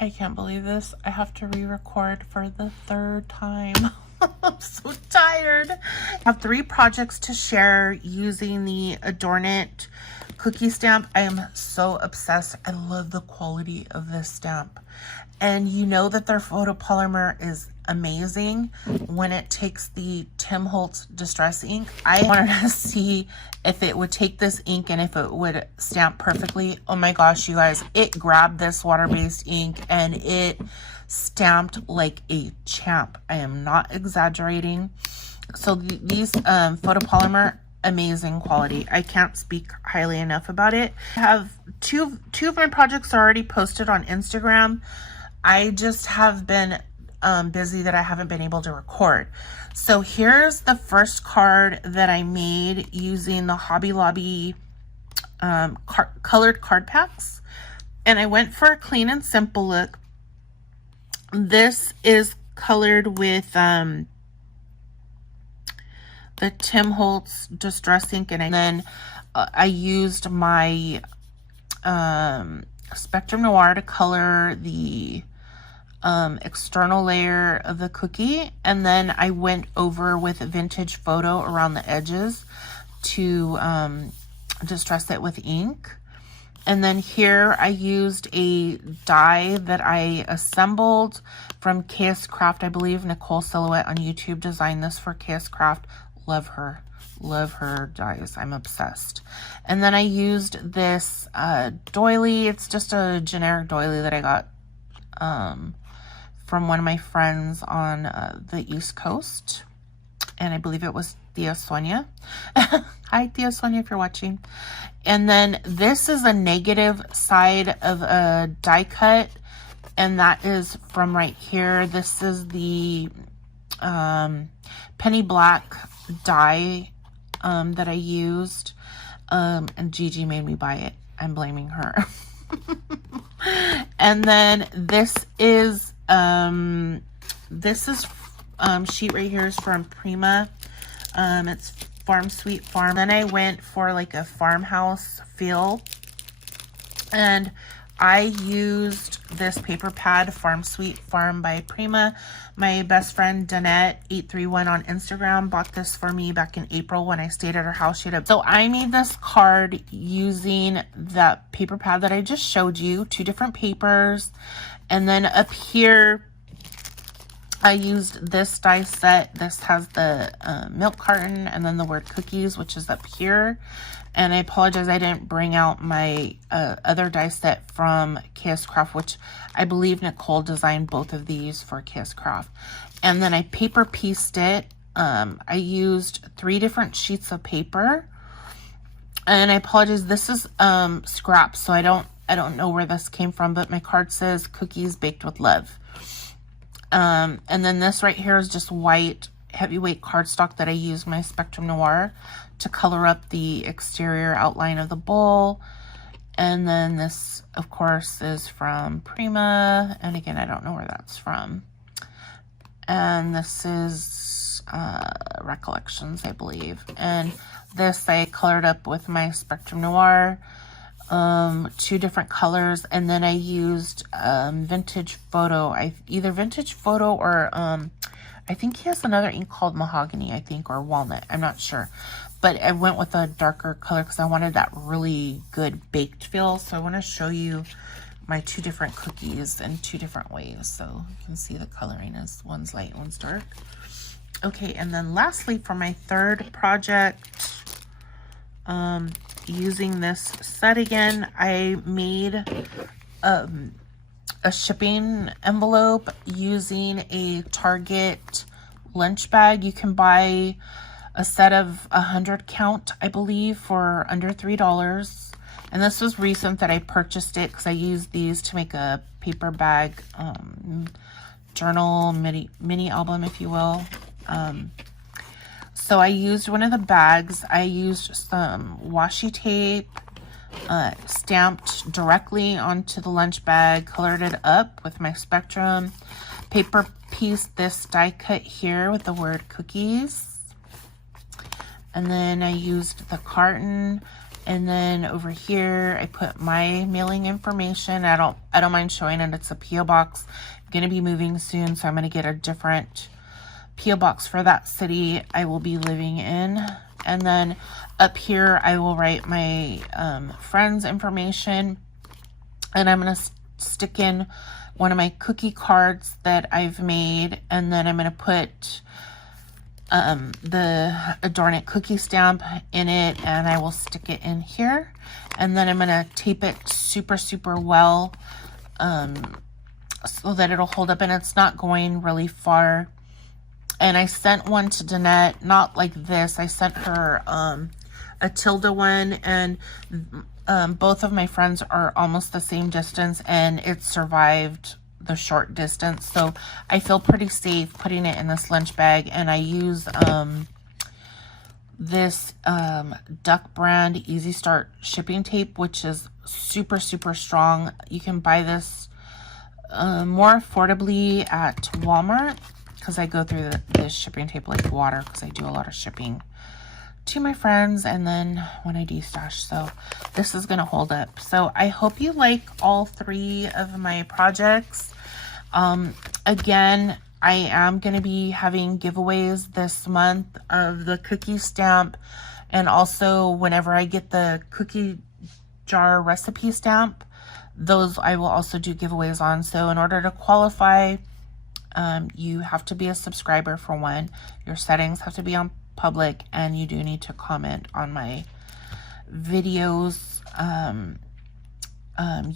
I can't believe this. I have to re-record for the third time. I'm so tired. I have 3 projects to share using the Adornit cookie stamp. I am so obsessed. I love the quality of this stamp. And you know that their photopolymer is amazing when it takes the Tim Holtz Distress ink. I wanted to see if it would take this ink and if it would stamp perfectly. Oh my gosh, you guys, it grabbed this water-based ink and it stamped like a champ. I am not exaggerating. So these photopolymer, amazing quality. I can't speak highly enough about it. I have two of my projects already posted on Instagram. I just have been busy that I haven't been able to record. So here's the first card that I made using the Hobby Lobby colored card packs. And I went for a clean and simple look. This is colored with the Tim Holtz Distress ink. And then I used my Spectrum Noir to color the external layer of the cookie, and then I went over with a vintage photo around the edges to distress it with ink. And then here I used a die that I assembled from KS Craft. I believe Nicole Silhouette on YouTube designed this for KS Craft. Love her. Love her dies. I'm obsessed. And then I used this doily. It's just a generic doily that I got from one of my friends on the East Coast. And I believe it was Tia Sonia. Hi, Tia Sonia, if you're watching. And then this is a negative side of a die cut. And that is from right here. This is the penny black die that I used. And Gigi made me buy it. I'm blaming her. And then this is sheet right here is from Prima. It's Farm Sweet Farm. Then I went for like a farmhouse feel, and I used this paper pad, Farm Sweet Farm by Prima. My best friend Danette831 on Instagram bought this for me back in April when I stayed at her house. So I made this card using that paper pad that I just showed you, 2 different papers. And then up here, I used this die set. This has the milk carton and then the word cookies, which is up here. And I apologize, I didn't bring out my other die set from KS Craft, which I believe Nicole designed both of these for KS Craft. And then I paper pieced it. I used 3 different sheets of paper. And I apologize, this is scraps, so I don't know where this came from, but my card says cookies baked with love. And then this right here is just white heavyweight cardstock that I used my Spectrum Noir to color up the exterior outline of the bowl. And then this, of course, is from Prima. And again, I don't know where that's from. And this is Recollections, I believe. And this I colored up with my Spectrum Noir. 2 different colors, and then I used vintage photo. Either vintage photo or I think he has another ink called mahogany, I think, or walnut. I'm not sure, but I went with a darker color because I wanted that really good baked feel. So I want to show you my 2 different cookies in 2 different ways, so you can see the coloring is one's light, one's dark. Okay, and then lastly for my third project, using this set again, I made a shipping envelope using a Target lunch bag. You can buy a set of 100 count, I believe, for under $3. And this was recent that I purchased it because I used these to make a paper bag journal mini album, if you will. So I used one of the bags. I used some washi tape, stamped directly onto the lunch bag, colored it up with my Spectrum, paper pieced this die cut here with the word cookies. And then I used the carton And then over here, I put my mailing information. I don't mind showing it. It's a P.O. box. I'm going to be moving soon, so I'm going to get a different P.O. box for that city I will be living in. And then up here, I will write my friends' information. And I'm going to stick in one of my cookie cards that I've made. And then I'm going to put the adornit cookie stamp in it, and I will stick it in here. And then I'm going to tape it super, super well so that it'll hold up and it's not going really far. And I sent one to Danette, not like this. I sent her a tilde one, and both of my friends are almost the same distance, and it survived the short distance, so I feel pretty safe putting it in this lunch bag. And I use this Duck brand Easy Start shipping tape, which is super, super strong. You can buy this more affordably at Walmart, because I go through this shipping tape like water, because I do a lot of shipping to my friends and then when I destash. So this is going to hold up. So I hope you like all 3 of my projects. Again, I am going to be having giveaways this month of the cookie stamp, and also whenever I get the cookie jar recipe stamp, those I will also do giveaways on. So in order to qualify, you have to be a subscriber for one. Your settings have to be on public, and you do need to comment on my videos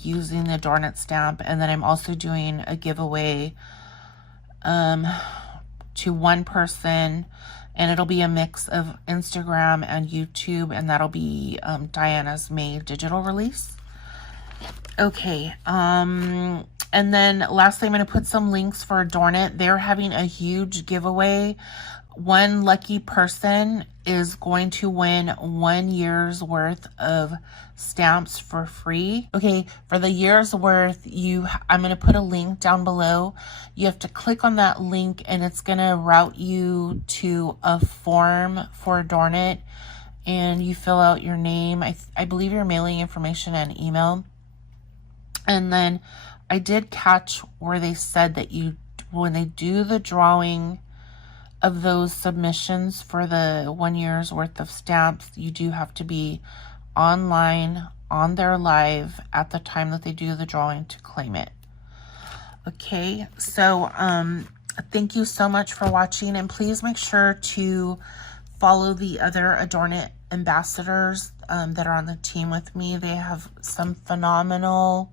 using the adornit stamp. And then I'm also doing a giveaway to one person, and it'll be a mix of Instagram and YouTube, and that'll be Dianna's May digital release. Okay, and then lastly, I'm going to put some links for Adornit. They're having a huge giveaway. One lucky person is going to win 1 year's worth of stamps for free. Okay, for the year's worth, I'm going to put a link down below. You have to click on that link, and it's going to route you to a form for Adornit, and you fill out your name, I believe your mailing information and email. And then I did catch where they said that when they do the drawing of those submissions for the 1 year's worth of stamps, you do have to be online on their live at the time that they do the drawing to claim it. Okay, so thank you so much for watching, and please make sure to follow the other Adornit ambassadors that are on the team with me. They have some phenomenal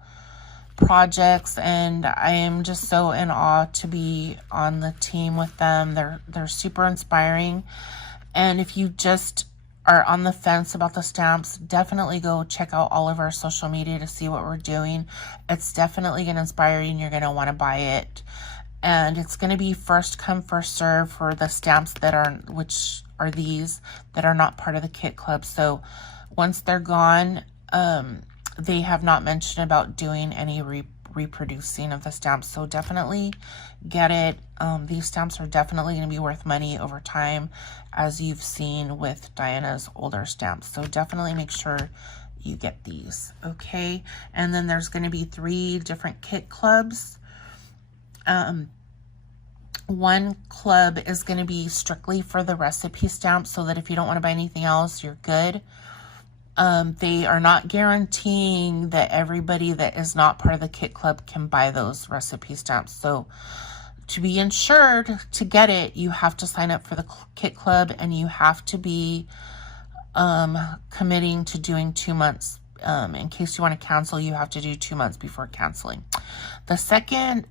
projects, and I am just so in awe to be on the team with them. They're super inspiring. And if you just are on the fence about the stamps, definitely go check out all of our social media to see what we're doing. It's definitely going to inspire you, and you're going to want to buy it. And it's going to be first come, first serve for the stamps which are these that are not part of the kit club. So once they're gone, they have not mentioned about doing any reproducing of the stamps, so definitely get it. These stamps are definitely going to be worth money over time, as you've seen with Dianna's older stamps. So definitely make sure you get these. Okay, and then there's going to be 3 different kit clubs. One club is going to be strictly for the recipe stamps, so that if you don't want to buy anything else, you're good. They are not guaranteeing that everybody that is not part of the kit club can buy those recipe stamps. So to be insured to get it, you have to sign up for the kit club, and you have to be committing to doing 2 months. In case you want to cancel, you have to do 2 months before canceling. The second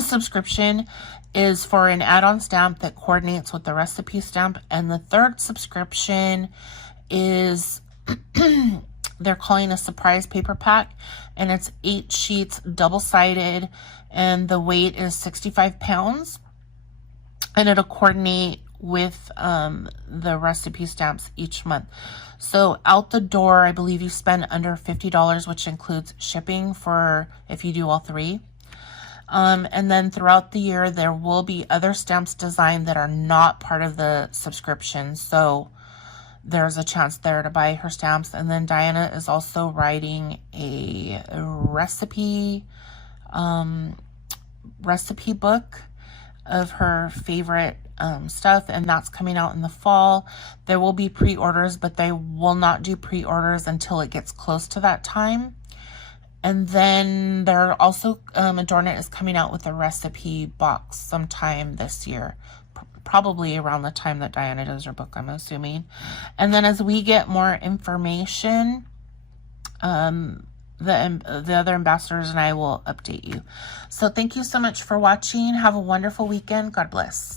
subscription is for an add-on stamp that coordinates with the recipe stamp. And the third subscription is they're calling a surprise paper pack, and it's 8 sheets double-sided, and the weight is 65 pounds, and it'll coordinate with the recipe stamps each month. So out the door, I believe you spend under $50, which includes shipping for if you do all 3. And then throughout the year, there will be other stamps designed that are not part of the subscription. So there's a chance there to buy her stamps. And then Dianna is also writing a recipe book of her favorite stuff, and that's coming out in the fall. There will be pre-orders, but they will not do pre-orders until it gets close to that time. And then there are also Adornit is coming out with a recipe box sometime this year, probably around the time that Dianna does her book, I'm assuming. And then as we get more information, the other ambassadors and I will update you. So thank you so much for watching. Have a wonderful weekend. God bless.